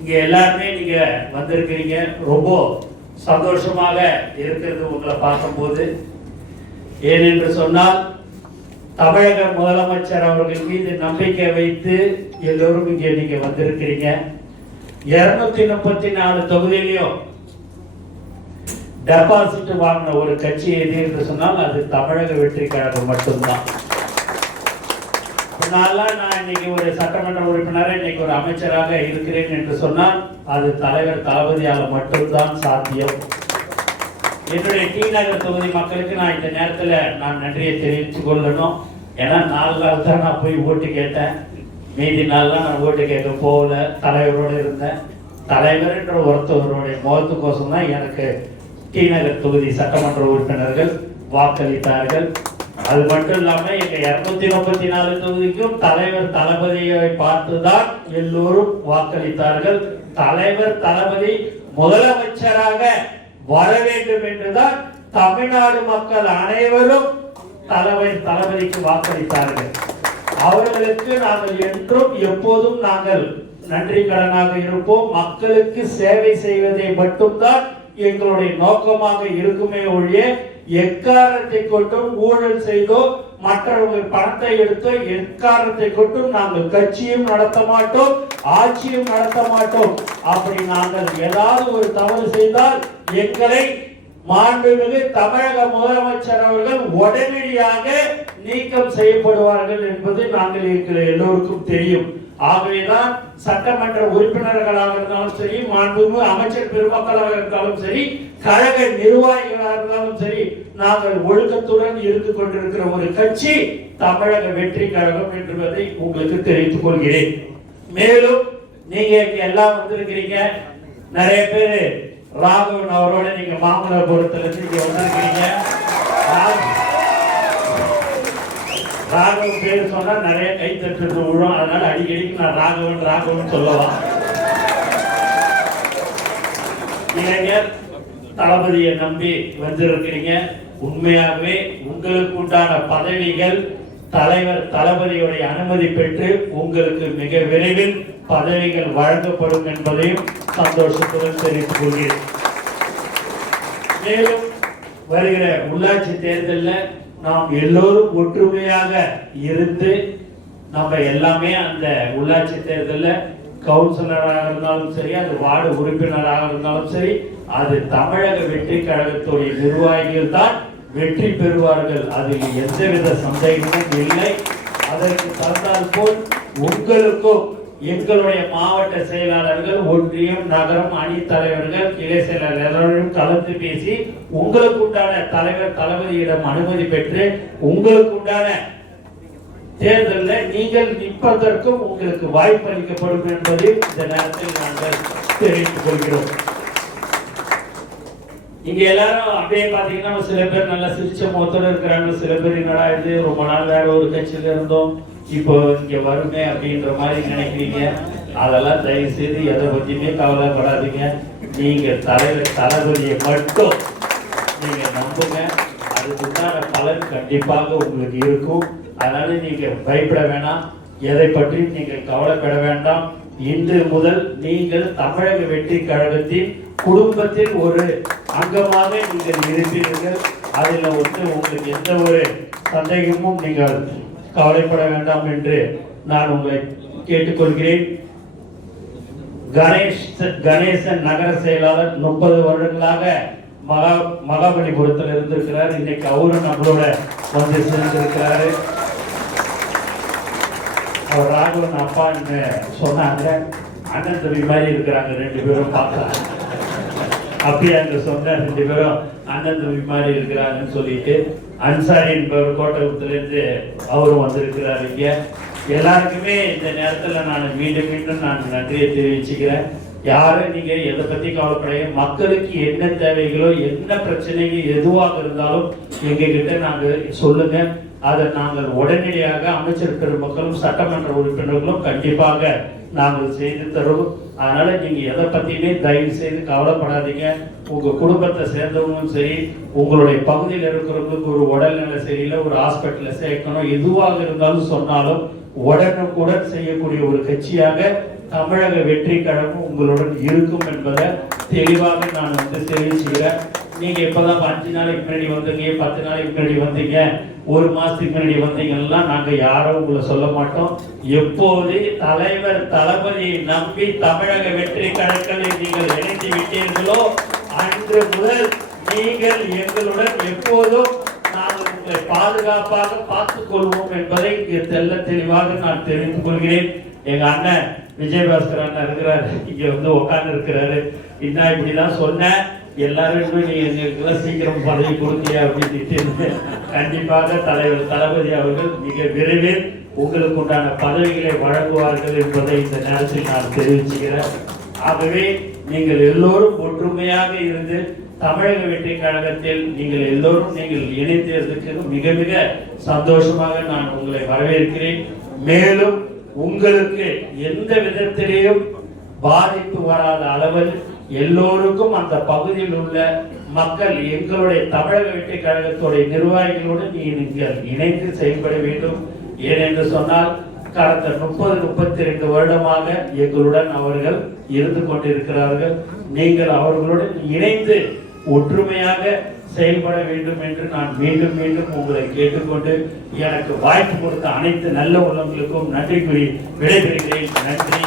இங்க எல்லாருமே நீங்க வந்திருக்கிறீங்க. ரொம்ப சந்தோஷமாக இருக்கிறது உங்களை பார்க்கும்போது. ஏனென்று சொன்னால் தமிழக முதலமைச்சர் அவர்கள் மீது நம்பிக்கை வைத்து எல்லோரும் இங்கே நீங்க வந்திருக்கிறீங்க. 234 தொகுதியிலையும் டெபாசிட் வாங்கின ஒரு கட்சி எது என்று சொன்னால் அது தமிழக வெற்றி கழகம் மட்டும்தான். நான் இன்னைக்கு ஒரு சட்டமன்ற உறுப்பினராக இன்னைக்கு ஒரு அமைச்சராக இருக்கிறேன் என்று சொன்னால் அது தலைவர் தளபதியால் மட்டும்தான் சாத்தியம். என்னுடைய டி நகர் தொகுதி மக்களுக்கு நான் இந்த நேரத்தில் நான் நன்றியை தெரிவித்துக் கொள்ளணும். ஏன்னா 4 நாள் தான் நான் போய் ஓட்டு கேட்டேன். மீதி நாள்லாம் நான் ஓட்டு கேட்க போகல, தலைவரோடு இருந்தேன். தலைவர் என்ற ஒருத்தவருடைய முகத்துக்கோசம் தான் எனக்கு டி நகர் தொகுதி சட்டமன்ற உறுப்பினர்கள் வாக்களித்தார்கள். அது மட்டும் இல்லாம எங்க 234 தொகுதிக்கும் தலைவர் தளபதியை பார்த்துதான் எல்லோரும் வாக்களித்தார்கள். தலைவர் தளபதி முதலமைச்சராக வர வேண்டும் என்றுதான் தமிழ்நாடு மக்கள் அனைவரும் தளபதிக்கு வாக்களித்தார்கள். அவர்களுக்கு நாங்கள் என்றும் எப்போதும் நாங்கள் நன்றி கடனாக இருப்போம். மக்களுக்கு சேவை செய்வதை மட்டும்தான் எங்களுடைய நோக்கமாக இருக்குமே ஒழிய எக்காரணத்தை கொண்டும் ஊழல் செய்தோ மற்றவர்கள் பணத்தை எடுத்தோ எக்காரணத்தை கொண்டும் நாங்கள் கட்சியும் நடத்த மாட்டோம், ஆட்சியும் நடத்த மாட்டோம். அப்படி நாங்கள் ஏதாவது ஒரு தவறு செய்தால் எங்களை மாண்புமிகு தமிழக முதலமைச்சர் அவர்கள் உடனடியாக நீக்கம் செய்யப்படுவார்கள் என்பது நாங்கள் எல்லோருக்கும் தெரியும். ஆகவேதான் சட்டமன்ற உறுப்பினர்களாக இருந்தாலும் சரி, மாண்புமிகு அமைச்சர் பெருமக்களாக இருந்தாலும் சரி, கழக நிர்வாகிகளாக இருந்தாலும் சரி, நாங்கள் ஒழுக்கத்துடன் இருந்து கொண்டிருக்கிற ஒரு கட்சி தமிழக வெற்றி கழகம் என்பதை உங்களுக்கு தெரிவித்துக் கொள்கிறேன். மேலும் நீங்க எல்லாம் வந்திருக்கிறீங்க. நிறைய பேர் ராகவன் அவரோட நீங்க மாமல்லபுரத்துல இருந்து இங்க வந்திருக்கிறீங்க. ராகவன் பேர் சொன்னா நிறைய கை தட்டு விழும். அதனால அடிக்கடிக்கு நான் ராகவன் சொல்லலாம். இளைஞர் தளபதியை நம்பி வந்திருக்கிறீங்க. உண்மையாகவே உங்களுக்கு உண்டான பதவிகள் தலைவர் தளபதியுடைய அனுமதி பெற்று உங்களுக்கு மிக விரைவில் பதவிகள் வழங்கப்படும் என்பதையும் சந்தோஷத்துடன் தெரிவித்துக் கொள்கிறேன். மேலும் வருகிற உள்ளாட்சி தேர்தலில் நாம் எல்லோரும் ஒற்றுமையாக இருந்து நம்ம எல்லாமே அந்த உள்ளாட்சி தேர்தலில் கவுன்சிலராக இருந்தாலும் சரி, அது வார்டு உறுப்பினராக இருந்தாலும் சரி, அது தமிழக வெற்றி கழகத்துடைய நிர்வாகிகள் தான் வெற்றி பெறுவார்கள். அதில் எந்தவித சந்தேகமும் இல்லை. அதற்கு தந்தால் போல் உங்களுக்கும் எங்களுடைய மாவட்ட செயலாளர்கள், ஒன்றியம், நகரம், அணி தலைவர்கள், கிளை செயலாளர் எல்லோரும் கலந்து பேசி உங்களுக்கு உண்டான தலைவர் தளபதியிடம் அனுமதி பெற்று உங்களுக்கு உண்டான தேர்தலில் நீங்கள் நிற்பதற்கும் உங்களுக்கு வாய்ப்பு அளிக்கப்படும் என்பதை இந்த நேரத்தில் நாங்கள் தெரிவித்துக் கொள்கிறோம். இங்க எல்லாரும் அப்படியே பாத்தீங்கன்னா சில பேர் நல்லா சிரிச்ச முகத்தோட இருக்கிறாங்க. சில பேர் என்னடா இது ரொம்ப நாள் வேற ஒரு கட்சியில இருந்தோம், இப்போ இங்க வருமே அப்படின்ற மாதிரி நினைக்கிறீங்க. அதெல்லாம் தயவு செய்து எதை பத்தியுமே கவலைப்படாதீங்க. நீங்க தலைவர் தளபதியை மட்டும் நீங்க நம்புங்க. அதுக்கு உண்டான பலன் கண்டிப்பாக உங்களுக்கு இருக்கும். அதனால நீங்க பயப்பட வேண்டாம், எதை பற்றி நீங்கள் கவலைப்பட வேண்டாம். இன்று முதல் நீங்கள் தமிழக வெற்றி கழகத்தின் குடும்பத்தில் ஒரு அங்கமாக நீங்கள் இருப்பீர்கள். அதில் உங்களுக்கு எந்த ஒரு சந்தேகமும் நீங்கள் கவலைப்பட வேண்டாம் என்று நான் உங்களை கேட்டுக்கொள்கிறேன். கணேசன் நகர செயலாளர் 30 வருடங்களாக மகாபலிபுரத்தில் இருந்திருக்கிறார். இன்னைக்கு அவரும் நம்மளோட வந்து சேர்ந்திருக்கிறாரு. அவர் ராகவன் அப்பான்னு சொன்னாங்க. அண்ணன் தம்பி மாதிரி இருக்கிறாங்க 2 பேரும் பார்க்கலாம். அப்படியே அங்க சொன்ன 2 பேரும் அண்ணன் தம்பி மாதிரி இருக்கிறாங்கன்னு சொல்லிட்டு அன்சாரி என்பவர் கோட்டகுளத்திலிருந்து அவரும் வந்திருக்கிறார். இங்க எல்லாருக்குமே இந்த நேரத்தில் நான் மீண்டும் நான் நன்றியை தெரிவிச்சுக்கிறேன். யாரும் நீங்க எதை பத்தி கவலைப்படைய, மக்களுக்கு என்ன தேவைகளோ என்ன பிரச்சனைகள் எதுவாக இருந்தாலும் எங்க கிட்ட நாங்க சொல்லுங்க. அதை நாங்கள் உடனடியாக அமைச்சர் பெருமக்களும் சட்டமன்ற உறுப்பினர்களும் கண்டிப்பாக நாங்கள் செய்து தருவோம். அதனால நீங்க எதை பத்தியுமே தயவு செய்து கவலைப்படாதீங்க. உங்க குடும்பத்தை சேர்ந்தவங்களும் சரி, உங்களுடைய பகுதியில் இருக்கிறவங்களுக்கு ஒரு உடல்நிலை சரியில்லை, ஒரு ஹாஸ்பிட்டல்ல சேர்க்கணும், எதுவாக இருந்தாலும் சொன்னாலும் உடனுக்குடன் செய்யக்கூடிய ஒரு கட்சியாக தமிழக வெற்றி கழகம் உங்களுடன் இருக்கும் என்பதை தெளிவாக நான் தெரிவிச்சுக்கிறேன். நீங்க இப்பதான் 5 நாளைக்கு முன்னாடி வந்தீங்க, 10 நாளைக்கு முன்னாடி வந்தீங்க, 1 மாசத்துக்கு முன்னாடி வந்தீங்கன்னா நாங்க யாரும் உங்களை சொல்ல மாட்டோம். எப்போது தலைவர் தளபதியை நம்பி தமிழக வெற்றி கழகத்தில் நீங்கள் இணைந்து விட்டீர்களோ அன்று முதல் நீங்கள் எங்களுடன் எப்போதும் நாங்கள் உங்களை பாதுகாப்பாக பார்த்துக் கொள்வோம் என்பதை இங்கு தெளிவாக நான் தெரிந்து கொள்கிறேன். எங்க அண்ணன் விஜயபாஸ்கர் அண்ணன் இருக்கிறாரு, இங்க உட்கார்ந்து இருக்கிறாரு. இன்னும் இப்படிதான் சொன்னேன், எல்லாரும் நீ எங்களுக்கெல்லாம் சீக்கிரம் பதவி கொடுத்தியா அப்படின்னு. கண்டிப்பாக தலைவர் தளபதி அவர்கள் மிக விரைவில் உங்களுக்கு உண்டான பதவிகளை வழங்குவார்கள் என்பதை இந்த நேரத்தில் நான் தெரிவிச்சுக்கிறேன். ஆகவே நீங்கள் எல்லோரும் ஒற்றுமையாக இருந்து தமிழக வெற்றி கழகத்தில் நீங்கள் எல்லோரும் இணைந்ததற்கு மிக மிக சந்தோஷமாக நான் உங்களை வரவேற்கிறேன். மேலும் உங்களுக்கு எந்த விதத்திலேயும் பாதிப்பு வராத அளவில் எல்லோருக்கும் அந்த பகுதியில் உள்ள மக்கள் எங்களுடைய தமிழக வெற்றி கழகத்துடைய நிர்வாகிகளோடு நீங்கள் இணைந்து செயல்பட வேண்டும். ஏனென்று சொன்னால் கடந்த 30-32 வருடமாக எங்களுடன் அவர்கள் இருந்து கொண்டிருக்கிறார்கள். நீங்கள் அவர்களுடன் இணைந்து ஒற்றுமையாக செயல்பட வேண்டும் என்று நான் மீண்டும் மீண்டும் உங்களை கேட்டுக்கொண்டு எனக்கு வாய்ப்பு கொடுத்த அனைத்து நல்ல உள்ளங்களுக்கும் நன்றி கூறி விடைபெறுகிறேன். நன்றி.